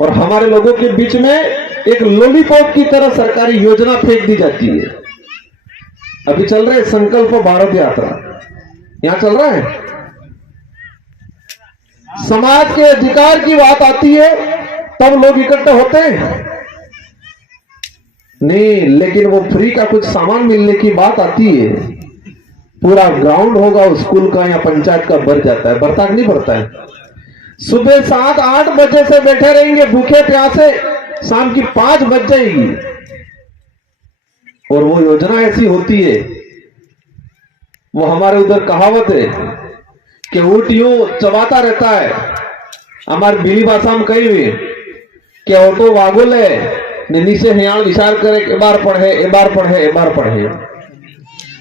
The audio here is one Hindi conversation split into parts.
और हमारे लोगों के बीच में एक लॉलीपॉप की तरह सरकारी योजना फेंक दी जाती है। अभी चल रहा है संकल्प भारत यात्रा, यहां चल रहा है। समाज के अधिकार की बात आती है तब लोग इकट्ठे होते हैं नहीं, लेकिन वो फ्री का कुछ सामान मिलने की बात आती है, पूरा ग्राउंड होगा स्कूल का या पंचायत का भर जाता है। भरता नहीं भरता है। सुबह 7-8 बजे से बैठे रहेंगे भूखे प्यासे, शाम की 5 बज जाएगी और वो योजना ऐसी होती है। वो हमारे उधर कहावत है कि ऊंट यूं चबाता रहता है। हमारी बिली भाषा में कही हुई कि ऑटो वागुल है नीचे हियाल विचार करे, एक बार पढ़े, एक बार पढ़े, एक बार पढ़े।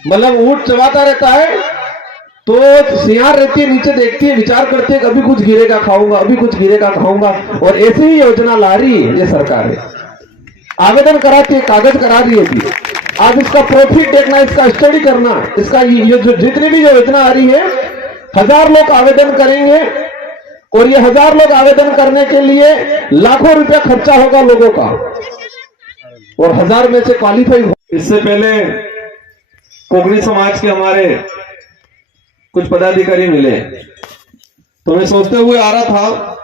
मतलब ऊंट चबाता रहता है तो सियार रहती है, नीचे देखती है, विचार करती है अभी कुछ गिरेगा खाऊंगा, अभी कुछ गिरेगा खाऊंगा। और ऐसी ही योजना ला रही है ये सरकार है। आवेदन कराती है, कागज करा रही है। आज इसका प्रॉफिट देखना, इसका स्टडी करना, इसका ये जो जितनी भी योजना आ रही है, 1000 लोग आवेदन करेंगे और ये 1000 लोग आवेदन करने के लिए लाखों रुपया खर्चा होगा लोगों का, और 1000 में से क्वालिफाई हो। इससे पहले कोकणी समाज के हमारे कुछ पदाधिकारी मिले तो मैं सोचते हुए आ रहा था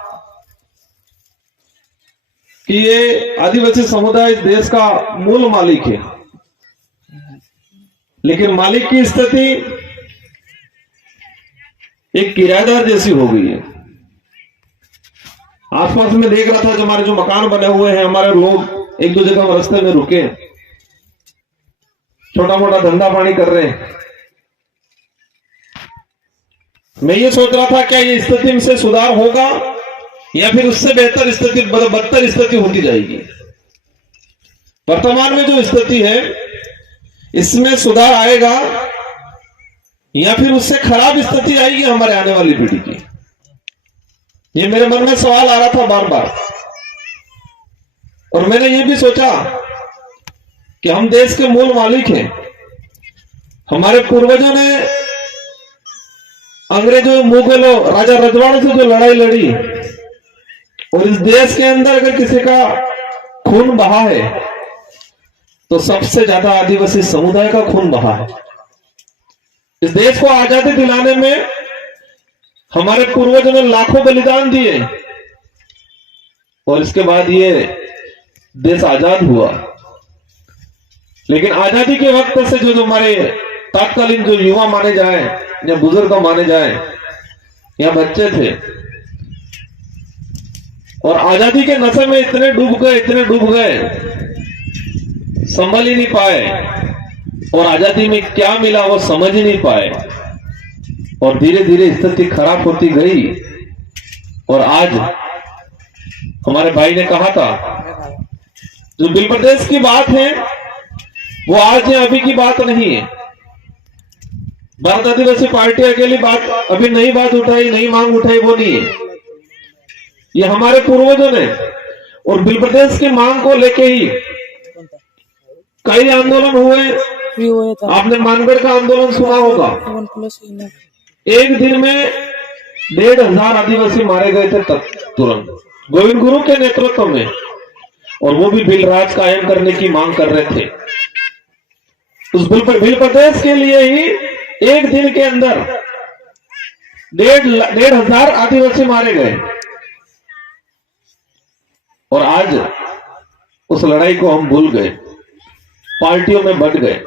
कि ये आदिवासी समुदाय इस देश का मूल मालिक है, लेकिन मालिक की स्थिति एक किराएदार जैसी हो गई है। आसपास में देख रहा था, जो हमारे जो मकान बने हुए हैं, हमारे लोग एक दो जगह रास्ते में रुके, छोटा मोटा धंधा पानी कर रहे हैं। मैं ये सोच रहा था क्या ये स्थिति से सुधार होगा या फिर उससे बेहतर स्थिति, बदतर स्थिति होती जाएगी। वर्तमान में जो स्थिति है इसमें सुधार आएगा या फिर उससे खराब स्थिति आएगी हमारे आने वाली पीढ़ी की। ये मेरे मन में सवाल आ रहा था बार बार, और मैंने ये भी सोचा कि हम देश के मूल मालिक हैं। हमारे पूर्वजों ने अंग्रेजों, मुगलों, राजा रजवाड़ों से जो लड़ाई लड़ी, और इस देश के अंदर अगर किसी का खून बहा है तो सबसे ज्यादा आदिवासी समुदाय का खून बहा है। इस देश को आजादी दिलाने में हमारे पूर्वजों ने लाखों बलिदान दिए, और इसके बाद ये देश आजाद हुआ। लेकिन आजादी के वक्त से जो हमारे तत्कालीन जो युवा माने जाए या बुजुर्ग माने जाए या बच्चे थे, और आजादी के नशे में इतने डूब गए संभल ही नहीं पाए, और आजादी में क्या मिला वो समझ ही नहीं पाए, और धीरे धीरे स्थिति खराब होती गई। और आज हमारे भाई ने कहा था, जो बिल प्रदेश की बात है वो आज है, अभी की बात नहीं है। भारत आदिवासी पार्टी अकेली बात अभी नई बात उठाई, नई मांग उठाई, वो नहीं है। ये हमारे पूर्वजों ने, और बिल प्रदेश की मांग को लेके ही कई आंदोलन हुए। आपने मानगढ़ का आंदोलन सुना होगा। एक दिन में 1500 आदिवासी मारे गए थे तुरंत, गोविंद गुरु के नेतृत्व में, और वो भी बिल राज कायम करने की मांग कर रहे थे। उस बिल प्रदेश के लिए ही एक दिन के अंदर 1500 आदिवासी मारे गए, और आज उस लड़ाई को हम भूल गए, पार्टियों में बट गए।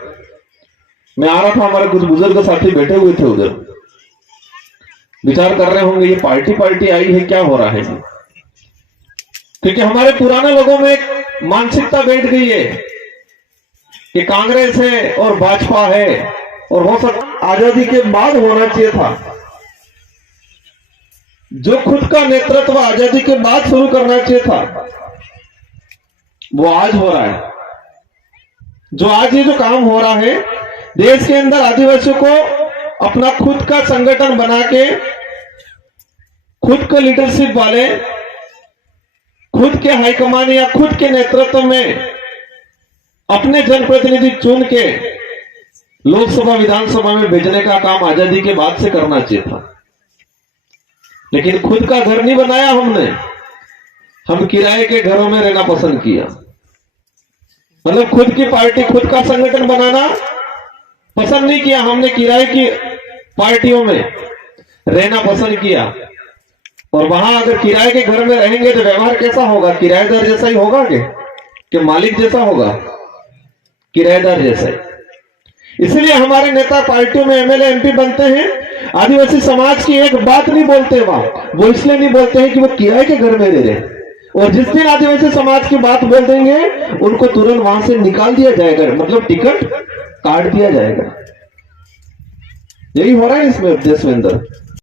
मैं आ रहा था, हमारे कुछ बुजुर्ग साथी बैठे हुए थे उधर, विचार कर रहे होंगे ये पार्टी आई है, क्या हो रहा है। क्योंकि हमारे पुराने लोगों में एक मानसिकता बैठ गई है कि कांग्रेस है और भाजपा है, और हो सकता आजादी के बाद होना चाहिए था। जो खुद का नेतृत्व आजादी के बाद शुरू करना चाहिए था, वो आज हो रहा है। जो आज ये जो काम हो रहा है, देश के अंदर आदिवासियों को अपना खुद का संगठन बना के, खुद का लीडरशिप वाले, खुद के हाईकमान या खुद के नेतृत्व में अपने जनप्रतिनिधि चुन के लोकसभा विधानसभा में भेजने का काम आजादी के बाद से करना चाहिए था। लेकिन खुद का घर नहीं बनाया हमने। हम किराए के घरों में रहना पसंद किया, मतलब खुद की पार्टी, खुद का संगठन बनाना पसंद नहीं किया, हमने किराए की पार्टियों में रहना पसंद किया। और वहां अगर किराए के घर में रहेंगे तो व्यवहार कैसा होगा? किराएदार जैसा ही होगा कि मालिक जैसा होगा? किराएदार जैसा ही। इसलिए हमारे नेता पार्टियों में एमएलए एमपी बनते हैं, आदिवासी समाज की एक बात नहीं बोलते वहां, वो इसलिए नहीं बोलते हैं कि वो किराए के घर में रह रहे, और जिस दिन आदिवासी समाज की बात बोल देंगे उनको तुरंत वहां से निकाल दिया जाएगा, मतलब टिकट काट दिया जाएगा। यही हो रहा है इसमें देश में अंदर।